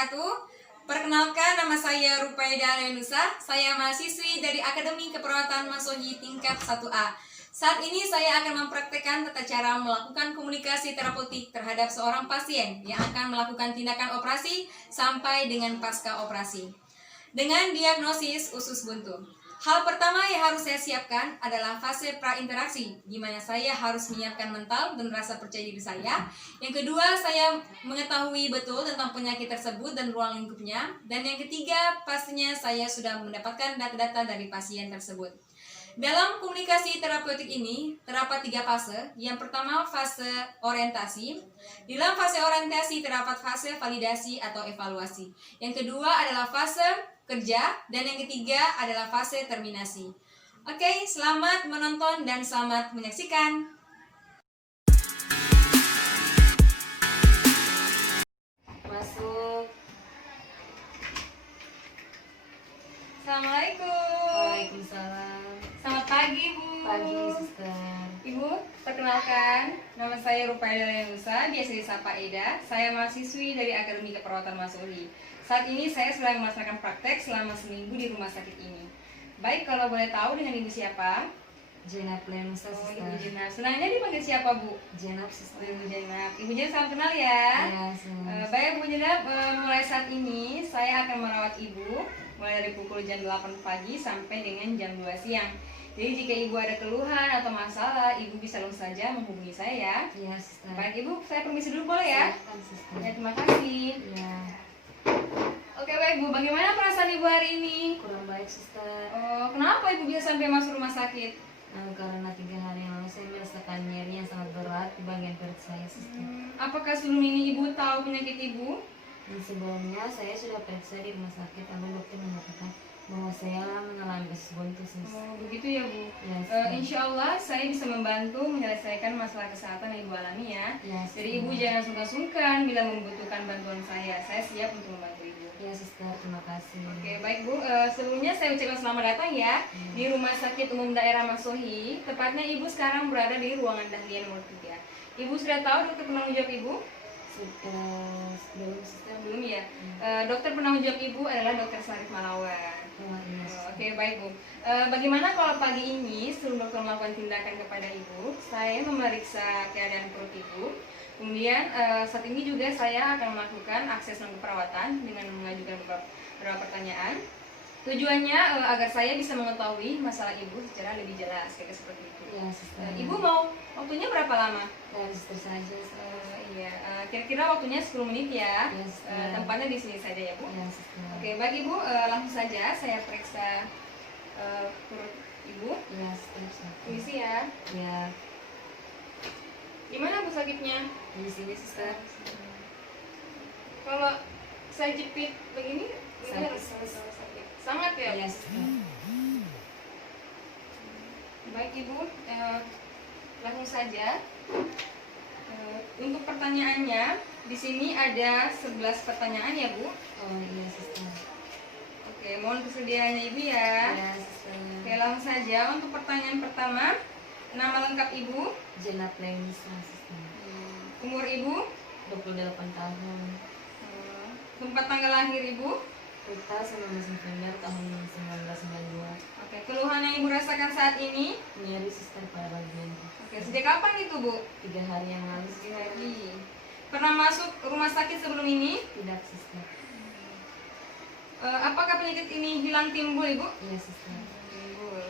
wabarakatuh. Perkenalkan, nama saya Rupaida Lenusa. Saya mahasiswi dari Akademi Keperawatan Masohi tingkat 1A. Saat ini saya akan mempraktekkan tata cara melakukan komunikasi terapeutik terhadap seorang pasien yang akan melakukan tindakan operasi sampai dengan pasca operasi. Dengan diagnosis usus buntu. Hal pertama yang harus saya siapkan adalah fase prainteraksi, di mana saya harus menyiapkan mental dan rasa percaya diri saya. Yang kedua, saya mengetahui betul tentang penyakit tersebut dan ruang lingkupnya. Dan yang ketiga, pastinya saya sudah mendapatkan data-data dari pasien tersebut. Dalam komunikasi terapeutik ini terdapat 3 fase. Yang pertama, fase orientasi. Di dalam fase orientasi terdapat fase validasi atau evaluasi. Yang kedua adalah fase kerja, dan yang ketiga adalah fase terminasi. Oke, selamat menonton dan selamat menyaksikan. Masuk. Assalamualaikum. Waalaikumsalam. Selamat pagi, Bu. Pagi, Suster. Ibu, perkenalkan, nama saya Rupaida Lenusa, biasa disapa Eda. Saya mahasiswi dari Akademi Keperawatan Masohi. Saat ini saya sedang melaksanakan praktek selama seminggu di rumah sakit ini. Baik, kalau boleh tahu dengan Ibu siapa? Jenab Lenusa, Suster. Ibu Jenab. Senangnya dipanggil siapa, Bu? Jenab, Suster. Ibu Jenab. Ibu Jenab, salam kenal ya. Ya, Baik, Bu Jenab, mulai saat ini saya akan merawat Ibu mulai dari pukul jam 8 pagi sampai dengan jam 2 siang. Jadi jika Ibu ada keluhan atau masalah, Ibu bisa langsung saja menghubungi saya ya. Iya, Suster. Baik, Ibu, saya permisi dulu boleh ya? Silakan, Suster. Ya, terima kasih. Ya, Oke, baik Bu, bagaimana perasaan Ibu hari ini? kurang baik, Suster. Kenapa Ibu bisa sampai masuk rumah sakit? Karena 3 hari yang lalu saya merasakan nyeri yang sangat berat di bagian perut saya, Suster. Apakah sebelum ini Ibu tahu penyakit Ibu? Dan sebelumnya saya sudah periksa di rumah sakit, lalu dokter mengatakan bahwa saya mengalami usus buntu, Suster. Begitu ya Bu. Ya, Suster. Insya Allah saya bisa membantu menyelesaikan masalah kesehatan yang Ibu alami ya. Ya, Suster. Jadi Ibu jangan sungkan-sungkan bila membutuhkan bantuan saya. Saya siap untuk membantu Ibu. Ya, Suster, terima kasih. Oke, baik Bu. Sebelumnya saya ucapkan selamat datang ya di Rumah Sakit Umum Daerah Masohi. Tepatnya Ibu sekarang berada di ruangan dahlia nomor 3. Ibu sudah tahu dokter penanggung jawab Ibu? Belum, Suster. Belum ya. Dokter penanggung jawab Ibu adalah Dokter Sarif Malawan. Oh, iya, Suster. Oke, baik Bu. Bagaimana kalau pagi ini sebelum dokter melakukan tindakan kepada Ibu, saya memeriksa keadaan perut Ibu. Kemudian saat ini juga saya akan melakukan akses non keperawatan dengan mengajukan beberapa pertanyaan. Tujuannya agar saya bisa mengetahui masalah Ibu secara lebih jelas, kayak seperti itu. Ya, Suster. Ibu mau waktunya berapa lama? Ya, Suster saja, Suster. Iya, kira-kira waktunya 10 menit ya. Ya, Suster. Tempatnya di sini saja ya Bu. Ya, Suster. Oke, baik Ibu, langsung saja saya periksa perut Ibu. Ya, Suster. Permisi ya. Ya, Gimana Bu sakitnya? di sini, Suster. Kalau saya jepit begini, Sakit. sakit. Sangat ya? Ya, Suster. Baik Ibu, langsung saja. Untuk pertanyaannya, di sini ada 11 pertanyaan ya Bu. Oh, iya, Suster. Oke, mohon kesediaannya Ibu ya. Ya, Suster. Oke, langsung saja. Untuk pertanyaan pertama, nama lengkap Ibu, Jenab Lenusa, Suster. umur Ibu, 28 tahun. tempat tanggal lahir Ibu. Kita 19 November tahun 1992. Oke, keluhan yang Ibu rasakan saat ini. Nyeri, Suster, pada bagian. Oke, sejak kapan itu Bu? 3 hari yang lalu, Suster. Lagi. Pernah masuk rumah sakit sebelum ini? Tidak, Suster. Apakah penyakit ini hilang timbul Ibu? Iya, Suster. Timbul.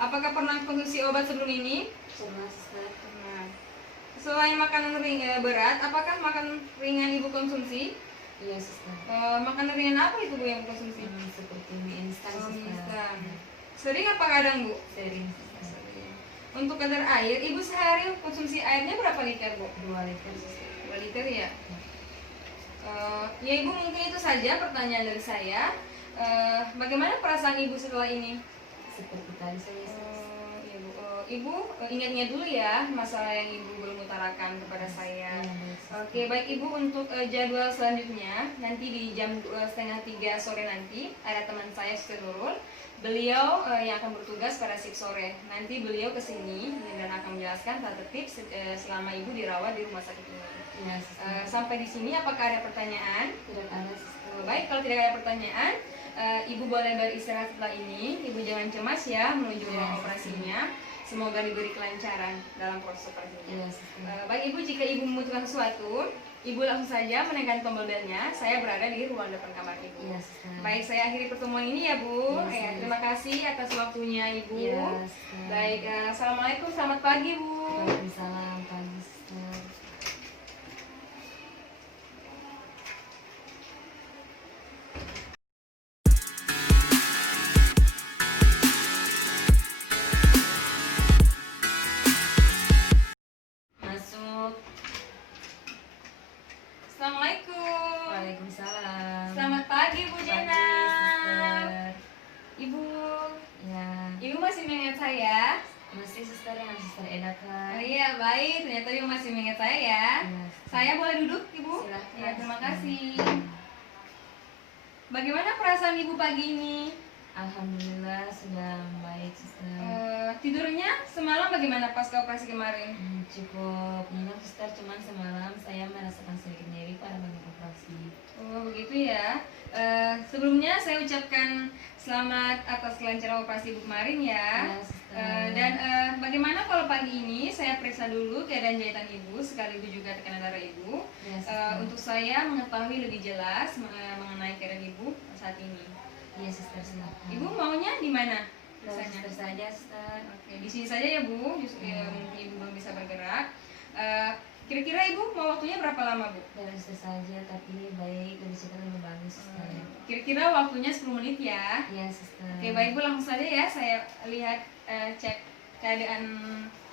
Apakah pernah konsumsi obat sebelum ini? Pernah, Suster. Pernah. Selain makanan berat, apakah makanan ringan Ibu konsumsi? Iya, Suster. Makanan ringan apa itu Bu yang konsumsi? Seperti mie instan, Mie Suster. instan. Sering apa kadang Bu? Sering, Suster. Untuk kadar air, Ibu sehari konsumsi airnya berapa liter Bu? 2 liter, Suster. 2 liter ya? Ya Ibu, mungkin itu saja pertanyaan dari saya. Bagaimana perasaan Ibu setelah ini? Seperti tadi saya, Suster. Ya Bu, Ibu ingat-ingat dulu ya masalah yang Ibu belum utarakan kepada saya. Oke, baik Ibu, untuk jadwal selanjutnya nanti di jam 2:30 sore nanti ada teman saya Suster Nurul. Beliau yang akan bertugas pada shift sore. Nanti beliau kesini dan akan menjelaskan tata tertib selama Ibu dirawat di rumah sakit ini. Ya, Sampai di sini apakah ada pertanyaan? tidak ada, Suster. Baik, kalau tidak ada pertanyaan, Ibu boleh beristirahat setelah ini. Ibu jangan cemas ya menuju ruang operasinya. Semoga diberi kelancaran dalam proses operasinya. Iya, Suster. Baik Ibu, jika Ibu membutuhkan sesuatu, Ibu langsung saja menekan tombol belnya. Saya berada di ruang depan kamar Ibu. Iya, Suster. Baik, saya akhiri pertemuan ini ya Bu. Iya, Suster. Terima kasih atas waktunya Ibu. Iya, Suster. Baik, assalamualaikum, selamat pagi Bu. Waalaikumsalam, pagi, Suster. Masuk. Assalamualaikum. Waalaikumsalam. Selamat pagi Bu Pagi, Jena. Suster. Ibu, Ya, Ibu masih mengingat saya? masih, Suster, yang Suster Eda Oh kan? iya, baik. Ternyata Ibu masih mengingat saya ya. Iya, Saya boleh duduk, Ibu? Silahkan. Ya, terima kasih. Bagaimana perasaan Ibu pagi ini? Alhamdulillah sudah baik, Suster. Tidurnya semalam bagaimana pasca operasi kemarin? Cukup nyenyak, Suster, cuman semalam saya merasakan sedikit nyeri pada bagian operasi. Oh begitu ya. Sebelumnya saya ucapkan selamat atas kelancaran operasi Ibu kemarin ya. Ya, Suster. Dan bagaimana kalau pagi ini saya periksa dulu keadaan jahitan Ibu sekaligus juga tekanan darah Ibu. Ya, Suster. Untuk saya mengetahui lebih jelas mengenai keadaan Ibu saat ini. Iya, Suster, silakan. Ibu maunya di mana? Suster Biasanya. saja, Suster. Oke, di sini saja ya Bu. Mungkin Ibu belum bisa bergerak. Kira-kira Ibu mau waktunya berapa lama Bu? Dari Suster saja, tapi baik, lebih cepat lebih bagus, Suster. Kira-kira waktunya 10 menit ya. Iya, Suster. Oke, baik Bu, langsung saja ya saya lihat cek keadaan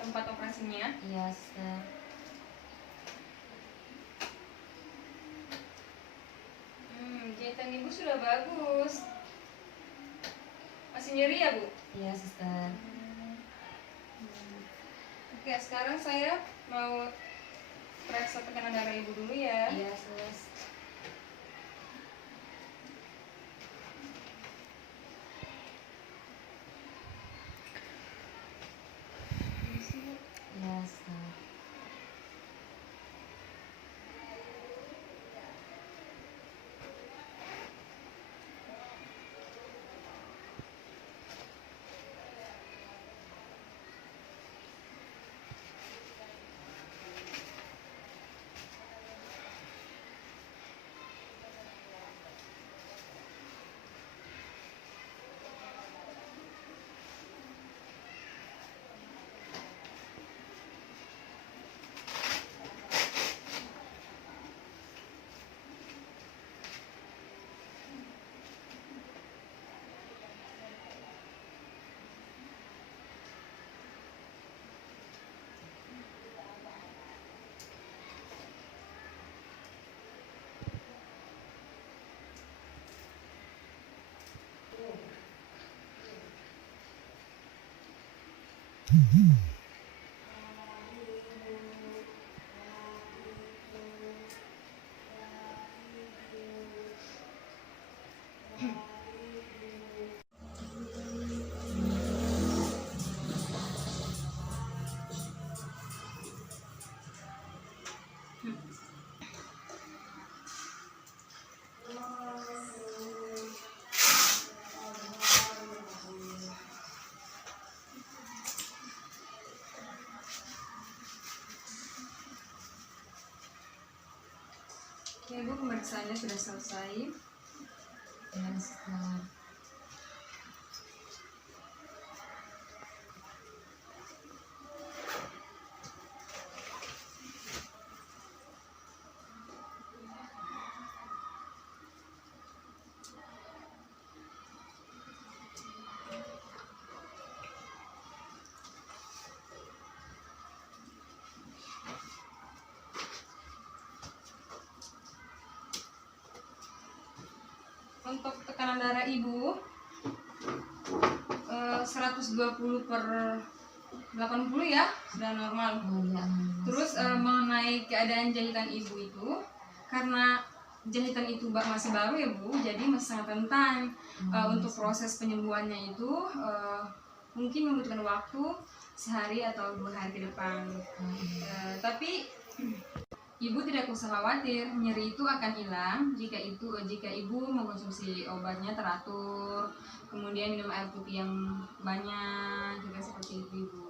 tempat operasinya. Iya, Suster. Jahitan Ibu sudah bagus. Masih nyeri ya Bu? Iya, Suster. Oke, sekarang saya mau periksa tekanan darah Ibu dulu ya. Iya, Suster. Iya, Suster. Oke, Bu, pemeriksaannya sudah selesai. Iya, Suster. Untuk tekanan darah Ibu 120/100 80 ya, sudah normal. Oh ya, alhamdulillah. Terus mengenai keadaan jahitan ibu itu, karena jahitan itu masih baru ya Bu, jadi masih sangat rentan. Untuk proses penyembuhannya itu mungkin membutuhkan waktu sehari atau 2 hari ke depan. Tapi ibu tidak usah khawatir, nyeri itu akan hilang jika ibu mengkonsumsi obatnya teratur, kemudian minum air putih yang banyak, juga seperti itu ibu.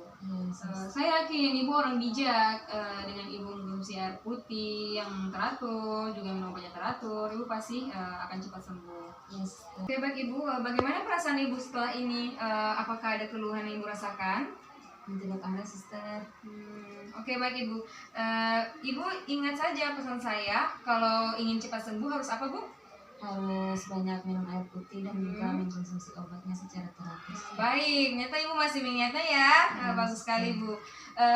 Saya yakin ibu orang bijak, dengan ibu mengkonsumsi air putih yang teratur, juga minum obatnya teratur, ibu pasti akan cepat sembuh. Oke baik ibu, bagaimana perasaan ibu setelah ini? Apakah ada keluhan yang ibu rasakan? Tidak ada suster. Oke baik ibu. Ibu ingat saja pesan saya, kalau ingin cepat sembuh harus apa Bu? Harus banyak minum air putih dan juga mengkonsumsi obatnya secara teratur. Baik, nyata ibu masih mengingatnya ya. Bagus sekali Bu.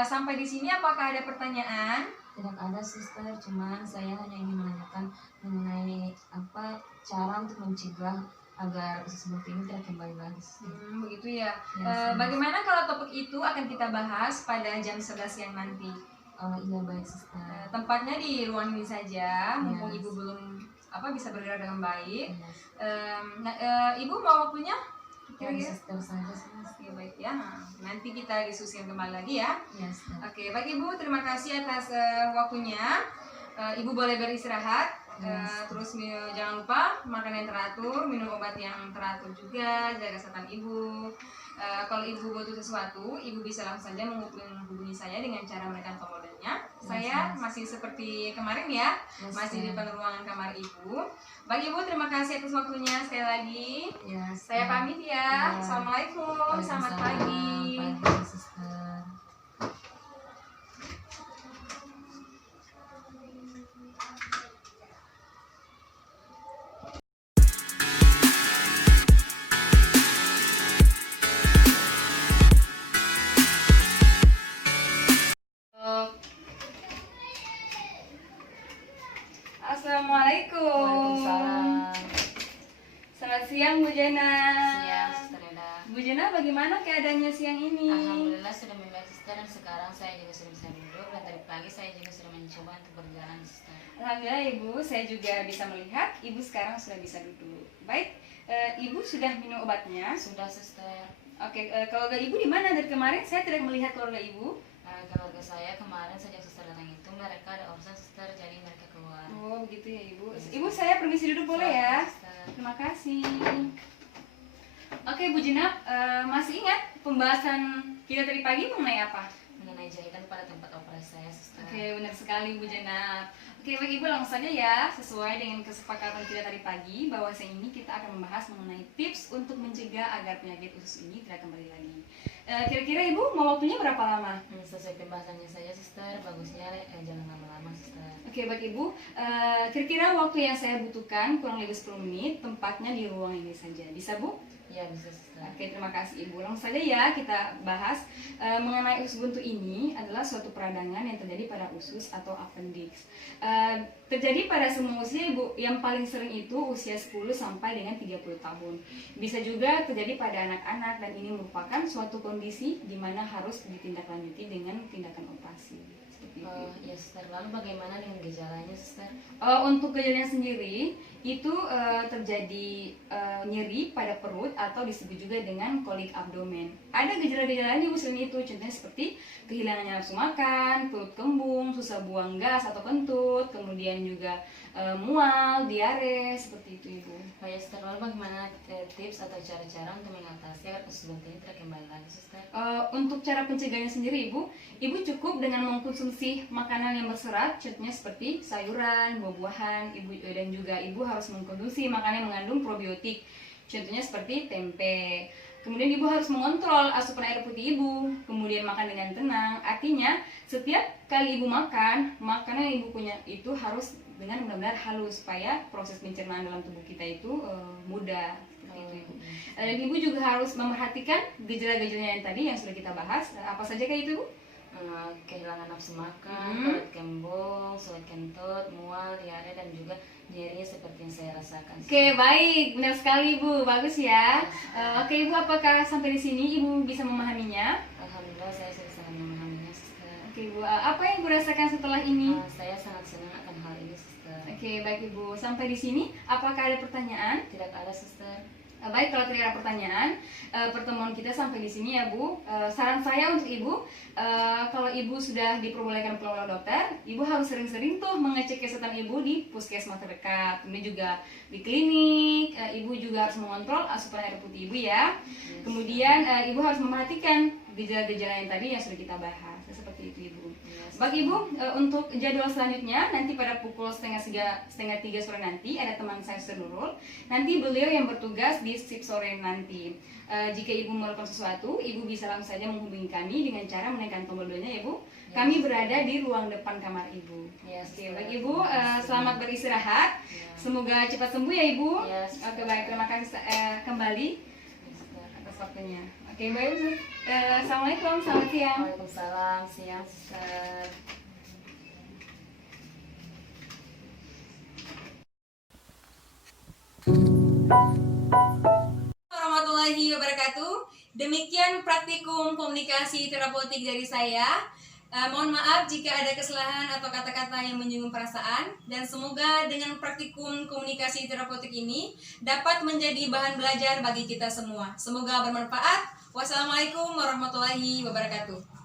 Sampai di sini apakah ada pertanyaan? Tidak ada suster, cuman saya hanya ingin menanyakan mengenai apa cara untuk mencegah agar usus buntu ini tidak kembali lagi. Begitu ya. Ya, Bagaimana kalau topik itu akan kita bahas pada jam 11 siang nanti? Oh iya baik suster. Tempatnya di ruang ini saja, mumpung ibu belum bisa bergerak dengan baik. Ibu mau waktunya? Kira-kira? Suster saja sih. Ya baik ya. Nanti kita diskusikan kembali lagi ya. Yes, Oke, baik ibu, terima kasih atas waktunya. Ibu boleh beristirahat. Terus jangan lupa makan yang teratur, minum obat yang teratur juga, jaga kesehatan ibu. Kalau ibu butuh sesuatu, ibu bisa langsung saja menghubungi saya dengan cara menekan tombol dan-nya. Saya masih seperti kemarin ya, masih di depan ruangan kamar ibu. Baik ibu, terima kasih atas waktunya sekali lagi. Saya pamit ya. Assalamualaikum, selamat pagi. Pagi suster. Assalamualaikum. Waalaikumsalam. Selamat siang Bu Jena. Siang suster Eda. Bu Jena, bagaimana keadaannya siang ini? Alhamdulillah sudah membaik suster, dan sekarang saya juga sudah bisa duduk, dan tadi pagi saya juga sudah mencoba untuk berjalan suster. Alhamdulillah Ibu, saya juga bisa melihat Ibu sekarang sudah bisa duduk. Baik, Ibu sudah minum obatnya? Sudah suster. Oke, keluarga Ibu di mana dari kemarin? Saya tidak melihat keluarga Ibu. Keluarga saya kemarin sejak suster datang itu mereka ada urusan suster, jadi mereka keluar. Oh begitu ya Ibu. Ibu saya permisi duduk boleh ya? Suster. Terima kasih. Oke Bu Jenab, masih ingat pembahasan kita tadi pagi mengenai apa? Mengenai jahitan pada tempat operasi saya suster. Oke, benar sekali Bu Jenab. Oke, baik Ibu langsung saja ya, sesuai dengan kesepakatan kita tadi pagi, bahwa ini kita akan membahas mengenai tips untuk mencegah agar penyakit usus ini tidak kembali lagi. Kira-kira Ibu mau waktunya berapa lama? Sesuai pembahasannya saya suster, bagusnya jangan lama-lama suster. Oke, baik Ibu. Kira-kira waktu yang saya butuhkan kurang lebih 10 menit, tempatnya di ruang ini saja. Bisa Bu? Ya bisa suster. Oke, terima kasih Ibu. Langsung saja ya kita bahas mengenai usus buntu ini adalah suatu peradangan yang terjadi pada usus atau appendix. Terjadi pada semua usia Ibu, yang paling sering itu usia 10 sampai dengan 30 tahun. Bisa juga terjadi pada anak-anak, dan ini merupakan suatu kondisi di mana harus ditindaklanjuti dengan tindakan operasi. Ya suster, lalu bagaimana dengan gejalanya suster? Untuk gejalanya sendiri itu terjadi nyeri pada perut atau disebut juga dengan kolik abdomen. Ada gejala-gejala lain selain itu, contohnya seperti kehilangan nafsu makan, perut kembung, susah buang gas atau kentut, kemudian juga mual, diare, seperti itu Ibu. Ya suster, lalu bagaimana tips atau cara-cara untuk mengatasi agar usus buntu ini tidak kembali lagi suster? Untuk cara pencegahannya sendiri Ibu cukup dengan mengkonsumsi makanan yang berserat, contohnya seperti sayuran, buah-buahan, dan juga Ibu harus mengkonsumsi makanan yang mengandung probiotik, contohnya seperti tempe. Kemudian Ibu harus mengontrol asupan air putih Ibu, kemudian makan dengan tenang. Artinya setiap kali Ibu makan, makanan yang Ibu punya itu harus dengan benar-benar halus supaya proses pencernaan dalam tubuh kita itu mudah. Seperti itu Ibu. Dan Ibu juga harus memperhatikan gejala-gejalanya yang tadi yang sudah kita bahas. Apa saja kayak itu Ibu? kehilangan nafsu makan, perut kembung, sulit kentut, mual, diare, dan juga nyeri seperti yang saya rasakan. Oke, baik, benar sekali Ibu, bagus ya. Oke Ibu, apakah sampai di sini Ibu bisa memahaminya? Alhamdulillah saya sudah sangat memahaminya, Sister. Oke Ibu, apa yang Ibu rasakan setelah ini? Saya sangat senang akan hal ini, Sister. Oke, baik Ibu, sampai di sini apakah ada pertanyaan? Tidak ada, Sister. Baik, kalau tidak ada pertanyaan, pertemuan kita sampai di sini ya Bu. Saran saya untuk Ibu, kalau Ibu sudah diperbolehkan pulang oleh dokter, Ibu harus sering-sering tuh mengecek kesehatan Ibu di puskesmas terdekat. Kemudian juga di klinik, Ibu juga harus mengontrol asupan air putih Ibu ya. Kemudian Ibu harus memperhatikan gejala-gejala yang tadi yang sudah kita bahas. Seperti itu Ibu. Baik Ibu, untuk jadwal selanjutnya nanti pada pukul setengah tiga sore nanti ada teman saya Suster Nurul. Nanti beliau yang bertugas di shift sore nanti. Jika Ibu memerlukan sesuatu, Ibu bisa langsung saja menghubungi kami dengan cara menekan tombol 2-nya ya Bu. Kami berada di ruang depan kamar Ibu. Oke, baik Ibu, selamat beristirahat. Semoga cepat sembuh ya Ibu. Oke, baik, terima kasih kembali atas waktunya. Oke, baik Bu. Assalamualaikum, selamat siang. Waalaikumsalam, siang, Sister. Warahmatullahi wabarakatuh. Demikian praktikum komunikasi terapeutik dari saya. Mohon maaf jika ada kesalahan atau kata-kata yang menyinggung perasaan, dan semoga dengan praktikum komunikasi terapeutik ini dapat menjadi bahan belajar bagi kita semua. Semoga bermanfaat. Wassalamualaikum warahmatullahi wabarakatuh.